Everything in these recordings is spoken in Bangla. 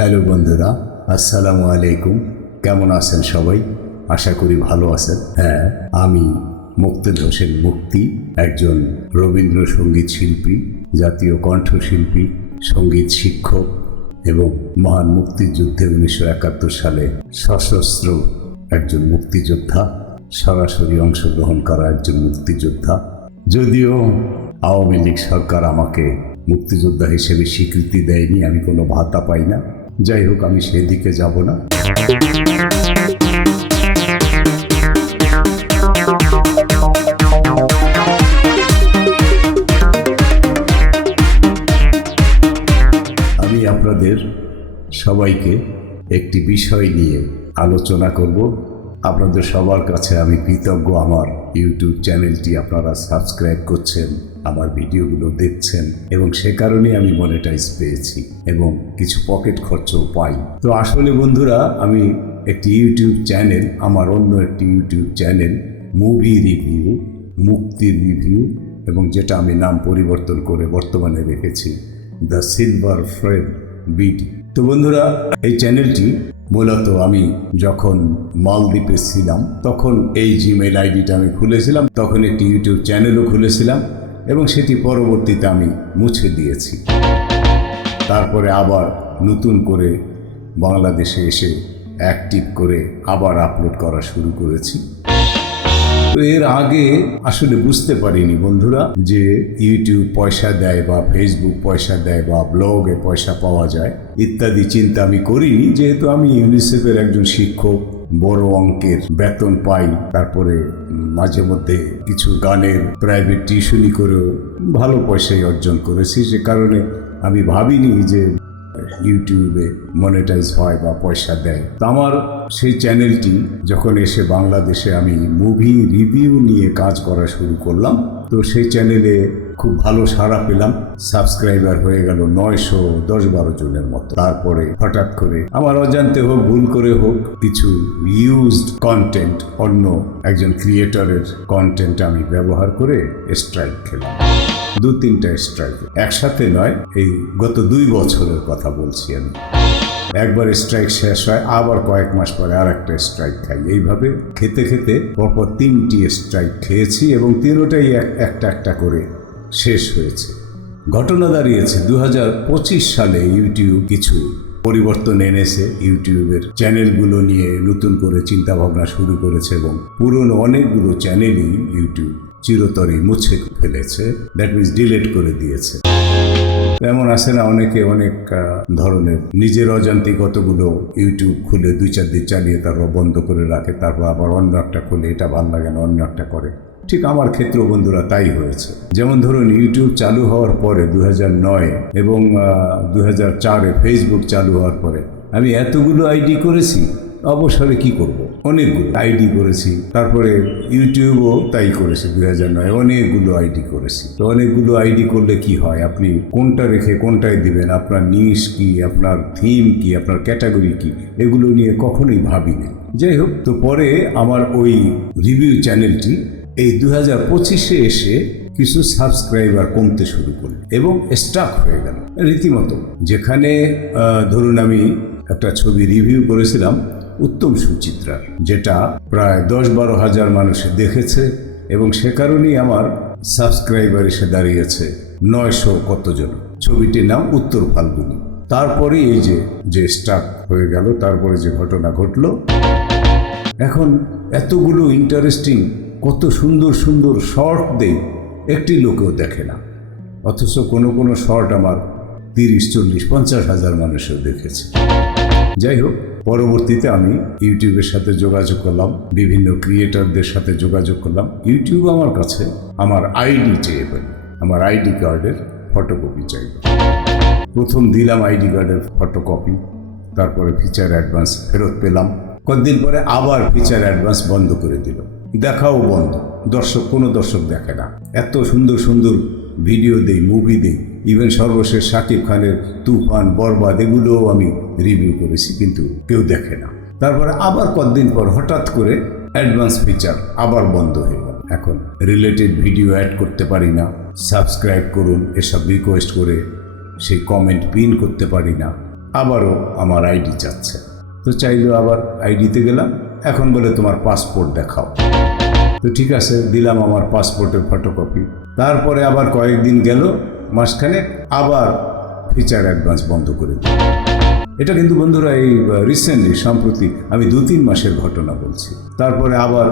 হ্যালো বন্ধুরা, আসসালামু আলাইকুম। কেমন আছেন সবাই? আশা করি ভালো আছেন। হ্যাঁ আমি মুক্তেদ হোসেন মুক্তি, একজন রবীন্দ্রসঙ্গীত শিল্পী, জাতীয় কণ্ঠশিল্পী, সংগীত শিক্ষক এবং মহান মুক্তিযুদ্ধে উনিশশো একাত্তর সালে সশস্ত্র একজন মুক্তিযোদ্ধা, সরাসরি অংশগ্রহণ করা একজন মুক্তিযোদ্ধা। যদিও আওয়ামী লীগ সরকার আমাকে মুক্তিযোদ্ধা হিসেবে স্বীকৃতি দেয়নি, আমি কোনো ভাতা পাই না। যাই হোক, আমি সেদিকে যাব না। আমি আপনাদের সবাইকে একটি বিষয় নিয়ে আলোচনা করব। আপনাদের সবার কাছে আমি কৃতজ্ঞ। আমার ইউটিউব চ্যানেলটি আপনারা সাবস্ক্রাইব করছেন। আমার ভিডিওগুলো দেখছেন এবং সে কারণে আমি মনিটাইজ পেয়েছি এবং কিছু পকেট খরচও পাই। তো আসলে বন্ধুরা, আমি একটি ইউটিউব চ্যানেল আমার অন্য একটি ইউটিউব চ্যানেল মুভি রিভিউ মুক্তির রিভিউ এবং যেটা আমি নাম পরিবর্তন করে বর্তমানে রেখেছি দ্য সিলভার ফ্রেড বিটি তো বন্ধুরা, এই চ্যানেলটি মূলত আমি যখন মালদ্বীপে ছিলাম, তখন এই জিমেইল আইডিটা আমি খুলেছিলাম, তখন একটি ইউটিউব চ্যানেলও খুলেছিলাম। এবং সেটি পরবর্তীতে আমি মুছে দিয়েছি। তারপরে আবার নতুন করে বাংলাদেশে এসে অ্যাক্টিভ করে আবার আপলোড করা শুরু করেছি। তো এর আগে আসলে বুঝতে পারিনি বন্ধুরা যে ইউটিউব পয়সা দেয় বা ফেসবুক পয়সা দেয় বা ব্লগে পয়সা পাওয়া যায় ইত্যাদি চিন্তা আমি করিনি, যেহেতু আমি ইউনিসেফের একজন শিক্ষক। বড় অঙ্কের বেতন পাই, তারপরে মাঝে মধ্যে কিছু গানের প্রাইভেট টিউশনি করেও ভালো পয়সাই অর্জন করেছি, সে কারণে আমি ভাবিনি যে ইউটিউবে মনিটাইজ হয় বা পয়সা দেয়। তো আমার সেই চ্যানেলটি যখন এসে বাংলাদেশে আমি মুভি রিভিউ নিয়ে কাজ করা শুরু করলাম, তো সেই চ্যানেলে খুব ভালো সাড়া পেলাম। সাবস্ক্রাইবার হয়ে গেল নয়শো দশ বারো জনের মতো। তারপরে হঠাৎ করে আমার অজান্তে হোক, ভুল করে হোক, কিছু ইউজড কন্টেন্ট অন্য একজন ক্রিয়েটরের কন্টেন্ট আমি ব্যবহার করে স্ট্রাইক খেলাম। দু তিনটা স্ট্রাইক একসাথে নয়, এই গত দুই বছরের কথা বলছি আমি। একবার স্ট্রাইক শেষ হয়, আবার কয়েক মাস পরে আর একটা স্ট্রাইক খাই। এইভাবে খেতে খেতে পরপর তিনটি স্ট্রাইক খেয়েছি এবং তিনোটাই এক- একটা একটা করে শেষ হয়েছে। ঘটনা দাঁড়িয়েছে দু হাজার পঁচিশ সালে ইউটিউব কিছু পরিবর্তন এনেছে। ইউটিউবের চ্যানেলগুলো নিয়ে নতুন করে চিন্তা ভাবনা শুরু করেছে এবং পুরনো অনেকগুলো চ্যানেলই ইউটিউব চিরতরে মুছে ফেলেছে। দ্যাট মিনস ডিলেট করে দিয়েছে। এমন আসে না, অনেকে অনেক ধরনের নিজের অজান্তে কতগুলো ইউটিউব খুলে দুই চার দিন চালিয়ে তারপর বন্ধ করে রাখে, তারপর আবার অন্য একটা খুলে, এটা ভালো লাগে না, অন্য একটা করে। ঠিক আমার ক্ষেত্র বন্ধুরা তাই হয়েছে। যেমন ধরুন ইউটিউব চালু হওয়ার পরে দু নয় এবং দু চারে ফেসবুক চালু হওয়ার পরে আমি এতগুলো আইডি করেছি, অবসরে কি করব? অনেকগুলো আইডি করেছি। তারপরে ইউটিউবও তাই করেছে দু হাজার নয়, অনেকগুলো আইডি করেছি। তো অনেকগুলো আইডি করলে কি হয়? আপনি কোনটা রেখে কোনটায় দিবেন? আপনার নিশ কি? আপনার থিম কি? আপনার ক্যাটাগরি কি? এগুলো নিয়ে কখনোই ভাবিনি। যাই হোক, তো পরে আমার ওই রিভিউ চ্যানেলটি এই দু হাজার পঁচিশে এসে কিছু সাবস্ক্রাইবার কমতে শুরু করল এবং স্টাক হয়ে গেল। রীতিমতো। যেখানে ধরুন আমি একটা ছবি রিভিউ করেছিলাম উত্তম সুচিত্রার, যেটা প্রায় দশ বারো হাজার মানুষ দেখেছে এবং সে কারণেই আমার সাবস্ক্রাইবার এসে দাঁড়িয়েছে নয়শো কতজন। ছবিটির নাম উত্তর ফাল্গুনি। তারপরে এই যে যে স্টাক হয়ে গেল, তারপরে যে ঘটনা ঘটলো, এখন এতগুলো ইন্টারেস্টিং কত সুন্দর সুন্দর শর্ট দেই একটি লোকেও দেখে না। অথচ কোনো কোনো শর্ট আমার তিরিশ, চল্লিশ, পঞ্চাশ হাজার মানুষও দেখেছে। যাই হোক, পরবর্তীতে আমি ইউটিউবের সাথে যোগাযোগ করলাম, বিভিন্ন ক্রিয়েটরদের সাথে যোগাযোগ করলাম। ইউটিউব আমার কাছে আমার আইডি চেয়ে পেল আমার আইডি কার্ডের ফটোকপি চাই প্রথম দিলাম আইডি কার্ডের ফটোকপি তারপরে ফিচার অ্যাডভান্স ফেরত পেলাম। কয়েকদিন পরে আবার ফিচার অ্যাডভান্স বন্ধ করে দিল। দেখাও বন্ধ। দর্শক, কোনো দর্শক দেখে না। এত সুন্দর সুন্দর ভিডিও দেই মুভি দেই। ইভেন সর্বশেষ শাকিব খানের তুফান, বরবাদ, এগুলোও আমি রিভিউ করেছি, কিন্তু কেউ দেখে না। তারপরে আবার কদিন পর হঠাৎ করে অ্যাডভান্স ফিচার আবার বন্ধ হয়ে গেল। এখন রিলেটেড ভিডিও অ্যাড করতে পারি না। সাবস্ক্রাইব করুন, এসব রিকোয়েস্ট করে সেই কমেন্ট পিন করতে পারি না। আবারও আমার আইডি চাচ্ছে তো চাইলো আবার আইডিতে গেলাম। এখন বলে তোমার পাসপোর্ট দেখাও। তো ঠিক আছে, দিলাম আমার পাসপোর্টের ফটোকপি তারপরে আবার কয়েকদিন গেল মাসখানে আবার ফিচার অ্যাডভান্স বন্ধ করে দিল। এটা কিন্তু বন্ধুরা এই রিসেন্টলি সম্প্রতি আমি দু তিন মাসের ঘটনা বলছি। তারপরে আবার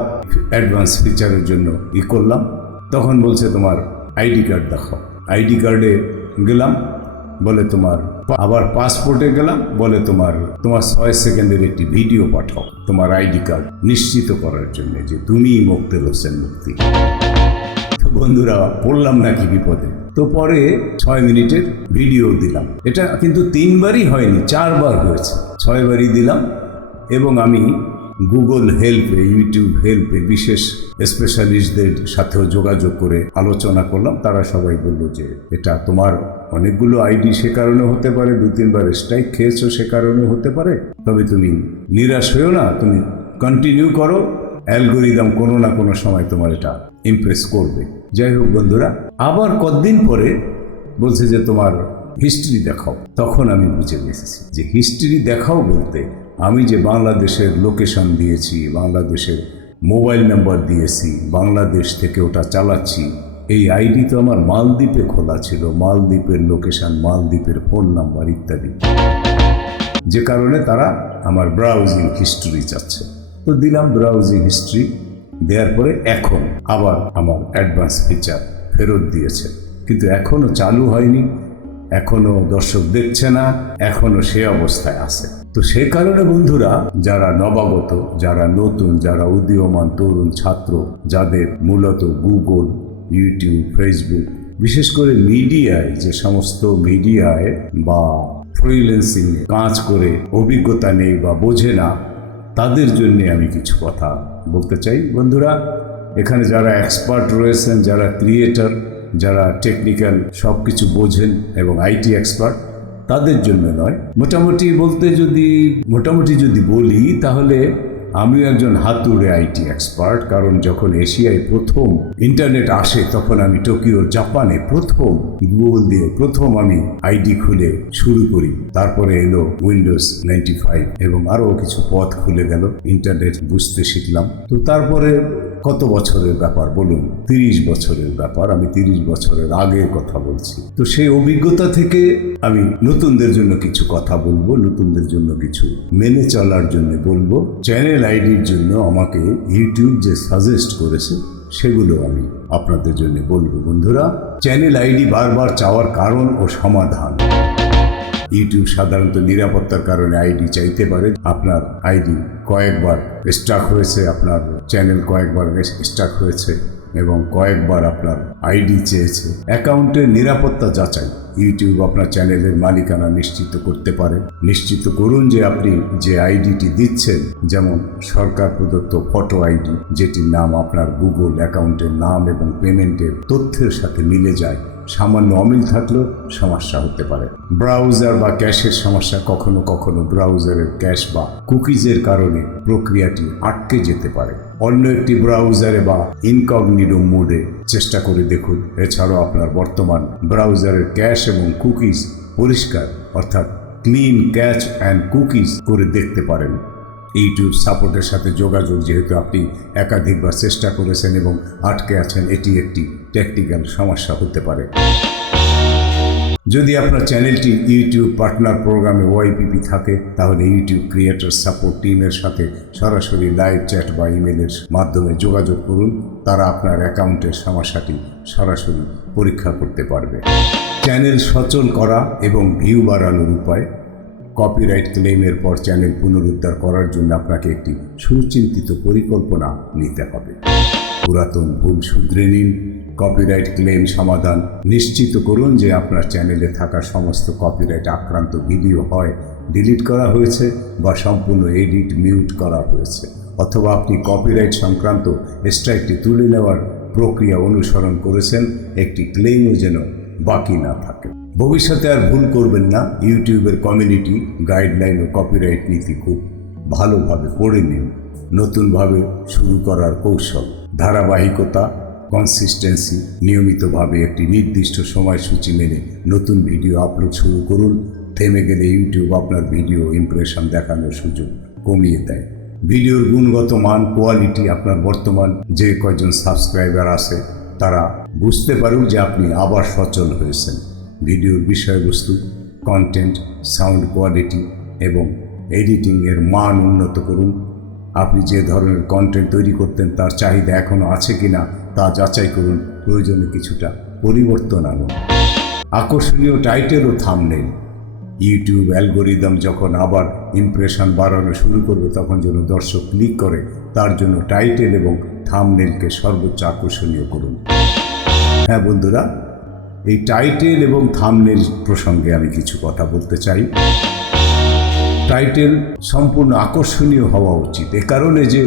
অ্যাডভান্স ফিচারের জন্য ই করলাম। তখন বলছে তোমার আইডি কার্ড দেখাও। আইডি কার্ডে গেলাম বলে তোমার আবার পাসপোর্টে গেলাম, বলে তোমার তোমার ছয় সেকেন্ডের একটি ভিডিও পাঠাও, তোমার আইডি কার্ড নিশ্চিত করার জন্য যে তুমিই মুক্তের হোসেন মুক্তি বন্ধুরা, পড়লাম নাকি বিপদে? তো পরে ছয় মিনিটের ভিডিও দিলাম। এটা কিন্তু তিনবারই হয়নি, চারবার হয়েছে। ছয়বারই দিলাম এবং আমি গুগল হেল্পে ইউটিউব হেল্পে বিশেষ স্পেশালিস্টদের সাথেও যোগাযোগ করে আলোচনা করলাম। তারা সবাই বলল যে, এটা তোমার অনেকগুলো আইডি সে কারণে হতে পারে দু তিনবার স্ট্রাইক খেয়েছো সে কারণে হতে পারে। তবে তুমি নিরাশ হয়েও না, তুমি কন্টিনিউ করো। অ্যালগোরিদম কোনো না কোনো সময় তোমার এটা ইমপ্রেস করবে। যাই হোক বন্ধুরা, আবার কতদিন পরে বলছে যে, তোমার হিস্ট্রি দেখাও। তখন আমি বুঝে গেছি যে হিস্ট্রি দেখাও বলতে আমি যে বাংলাদেশের লোকেশন দিয়েছি, বাংলাদেশের মোবাইল নাম্বার দিয়েছি, বাংলাদেশ থেকে ওটা চালাচ্ছি, এই আইডি তো আমার মালদ্বীপে খোলা ছিল, মালদ্বীপের লোকেশন মালদ্বীপের ফোন নাম্বার ইত্যাদি। যে কারণে তারা আমার ব্রাউজিং হিস্ট্রি চাচ্ছে। তো দিলাম ব্রাউজিং হিস্ট্রি দেওয়ার পরে এখন আবার আমার অ্যাডভান্স ফিচার ফেরত দিয়েছে। কিন্তু এখনও চালু হয়নি। এখনও দর্শক দেখছে না এখনও সে অবস্থায় আছে। তো সে কারণে বন্ধুরা, যারা নবাগত, যারা নতুন, যারা উদীয়মান তরুণ ছাত্র, যাদের মূলত গুগল, ইউটিউব, ফেসবুক, বিশেষ করে মিডিয়ায় যে সমস্ত মিডিয়ায় বা ফ্রিল্যান্সিং কাজ করে অভিজ্ঞতা নেই বা বোঝে না, তাদের জন্য আমি কিছু কথা বলতে চাই। বন্ধুরা, এখানে যারা এক্সপার্ট রয়েছেন, যারা ক্রিয়েটর যারা টেকনিক্যাল সব কিছু বোঝেন এবং আইটি এক্সপার্ট তাদের জন্য নয়। মোটামুটি বলতে যদি, মোটামুটি যদি বলি, তাহলে আমিও একজন হাতুড়ে আইটি এক্সপার্ট কারণ যখন এশিয়ায় প্রথম ইন্টারনেট আসে, তখন আমি টোকিও, জাপানে প্রথম, গুগল দিয়ে প্রথম আমি আইডি খুলে শুরু করি। তারপরে এলো উইন্ডোজ নাইনটি ফাইভ এবং আরও কিছু পথ খুলে গেল। ইন্টারনেট বুঝতে শিখলাম। তো তারপরে কত বছরের ব্যাপার বলুন? তিরিশ বছরের ব্যাপার, আমি তিরিশ বছরের আগের কথা বলছি। তো সেই অভিজ্ঞতা থেকে আমি নতুনদের জন্য কিছু কথা বলব, নতুনদের জন্য কিছু মেনে চলার জন্য বলব। চ্যানেল আইডির জন্য আমাকে ইউটিউব যে সাজেস্ট করেছে, সেগুলো আমি আপনাদের জন্য বলব। বন্ধুরা, চ্যানেল আইডি বারবার চাওয়ার কারণ ও সমাধান। ইউটিউব সাধারণত নিরাপত্তার কারণে আইডি চাইতে পারে। আপনার আইডি কয়েকবার স্টাক হয়েছে, আপনার চ্যানেল কয়েকবার স্টাক হয়েছে এবং কয়েকবার আপনার আইডি চেয়েছে। অ্যাকাউন্টের নিরাপত্তা যাচাই। ইউটিউব আপনার চ্যানেলের মালিকানা নিশ্চিত করতে পারে। নিশ্চিত করুন যে আপনি যে আইডিটি দিচ্ছেন, যেমন সরকার প্রদত্ত ফটো আইডি, যেটির নাম আপনার গুগল অ্যাকাউন্টের নাম এবং পেমেন্টের তথ্যের সাথে মিলে যায়। সামান্য অমিল থাকলেও সমস্যা হতে পারে। ব্রাউজার বা ক্যাশের সমস্যা কখনো কখনো ব্রাউজারের ক্যাশ বা কুকিজের কারণে প্রক্রিয়াটি আটকে যেতে পারে। অন্য একটি ব্রাউজারে বা ইনকগনিডো মোডে চেষ্টা করে দেখুন। এছাড়াও আপনার বর্তমান ব্রাউজারের ক্যাশ এবং কুকিজ পরিষ্কার, অর্থাৎ ক্লিন ক্যাচ অ্যান্ড কুকিজ করে দেখতে পারেন। ইউটিউব সাপোর্টের সাথে যোগাযোগ যেহেতু আপনি একাধিকবার চেষ্টা করেছেন এবং আটকে আছেন, এটি একটি টেকনিক্যাল সমস্যা হতে পারে। যদি আপনার চ্যানেলটি ইউটিউব পার্টনার প্রোগ্রামে ওয়াইপিপি থাকে, তাহলে ইউটিউব ক্রিয়েটর সাপোর্ট টিমের সাথে সরাসরি লাইভ চ্যাট বা ইমেলের মাধ্যমে যোগাযোগ করুন, তারা আপনার অ্যাকাউন্টের সমস্যাটি সরাসরি পরীক্ষা করতে পারবে। চ্যানেল সচল করা এবং ভিউ বাড়ানোর উপায় কপিরাইট ক্লেমের পর চ্যানেল পুনরুদ্ধার করার জন্য আপনাকে একটি সুচিন্তিত পরিকল্পনা নিতে হবে। পুরাতন ভুল শুধরে নিন কপিরাইট ক্লেম সমাধান নিশ্চিত করুন যে আপনার চ্যানেলে থাকা সমস্ত কপিরাইট আক্রান্ত ভিডিও হয় ডিলিট করা হয়েছে বা সম্পূর্ণ এডিট মিউট করা হয়েছে, অথবা আপনি কপিরাইট সংক্রান্ত স্ট্রাইকটি তুলে নেওয়ার প্রক্রিয়া অনুসরণ করেছেন, একটি ক্লেমও যেন বাকি না থাকে। ভবিষ্যতে আর ভুল করবেন না। ইউটিউবের কমিউনিটি গাইডলাইন ও কপিরাইট নীতি খুব ভালোভাবে পড়ে নিন। নতুনভাবে শুরু করার কৌশল। ধারাবাহিকতা কনসিস্টেন্সি নিয়মিতভাবে একটি নির্দিষ্ট সময়সূচি মেনে নতুন ভিডিও আপলোড শুরু করুন। থেমে গেলে ইউটিউব আপনার ভিডিও ইমপ্রেশন দেখানোর সুযোগ কমিয়ে দেয়। ভিডিওর গুণগত মান কোয়ালিটি আপনার বর্তমান যে কয়জন সাবস্ক্রাইবার আছে, তারা বুঝতে পারুক যে আপনি আবার সচল হয়েছেন। ভিডিওর বিষয়বস্তু কন্টেন্ট সাউন্ড কোয়ালিটি এবং এডিটিংয়ের মান উন্নত করুন। আপনি যে ধরনের কন্টেন্ট তৈরি করতেন তার চাহিদা এখনও আছে কিনা তা যাচাই করুন। প্রয়োজনে কিছুটা পরিবর্তন আনুন। আকর্ষণীয় টাইটেল ও থামনেল ইউটিউব অ্যালগোরিদম যখন আবার ইমপ্রেশন বাড়ানো শুরু করবে, তখন যেন দর্শক ক্লিক করে, তার জন্য টাইটেল এবং থামনেলকে সর্বোচ্চ আকর্ষণীয় করুন। হ্যাঁ বন্ধুরা এই টাইটেল এবং থামনেল প্রসঙ্গে আমি কিছু কথা বলতে চাই। টাইটেল সম্পূর্ণ আকর্ষণীয় হওয়া উচিত। এ কারণে যে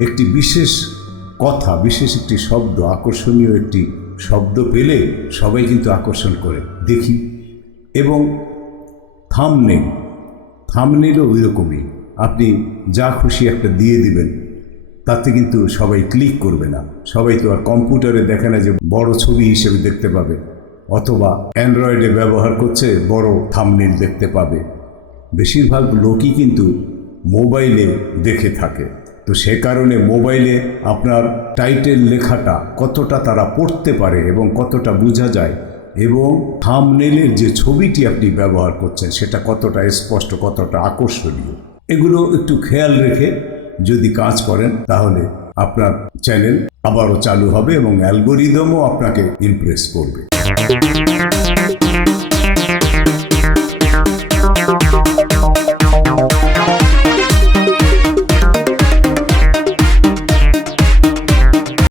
একটি বিশেষ কথা, বিশেষ একটি শব্দ, আকর্ষণীয় একটি শব্দ পেলে সবাই কিন্তু আকর্ষণ করে। দেখি। এবং থামনেল থামনেলও ওই রকমই আপনি যা খুশি একটা দিয়ে দিবেন, তাতে কিন্তু সবাই ক্লিক করবে না। সবাই তো আর কম্পিউটারে দেখে না যে বড় ছবি হিসেবে দেখতে পাবে। অথবা অ্যান্ড্রয়েডে ব্যবহার করছে বড় থামনেল দেখতে পাবে। বেশিরভাগ লোকই কিন্তু মোবাইলে দেখে থাকে। তো সে কারণে মোবাইলে আপনার টাইটেল লেখাটা কতটা তারা পড়তে পারে এবং কতটা বোঝা যায় এবং থামনেলের যে ছবিটি আপনি ব্যবহার করছেন সেটা কতটা স্পষ্ট, কতটা আকর্ষণীয়। এগুলো একটু খেয়াল রেখে যদি কাজ করেন তাহলে আপনার চ্যানেল আবারও চালু হবে এবং অ্যালগোরিদমও আপনাকে ইমপ্রেস করবে। Thank you.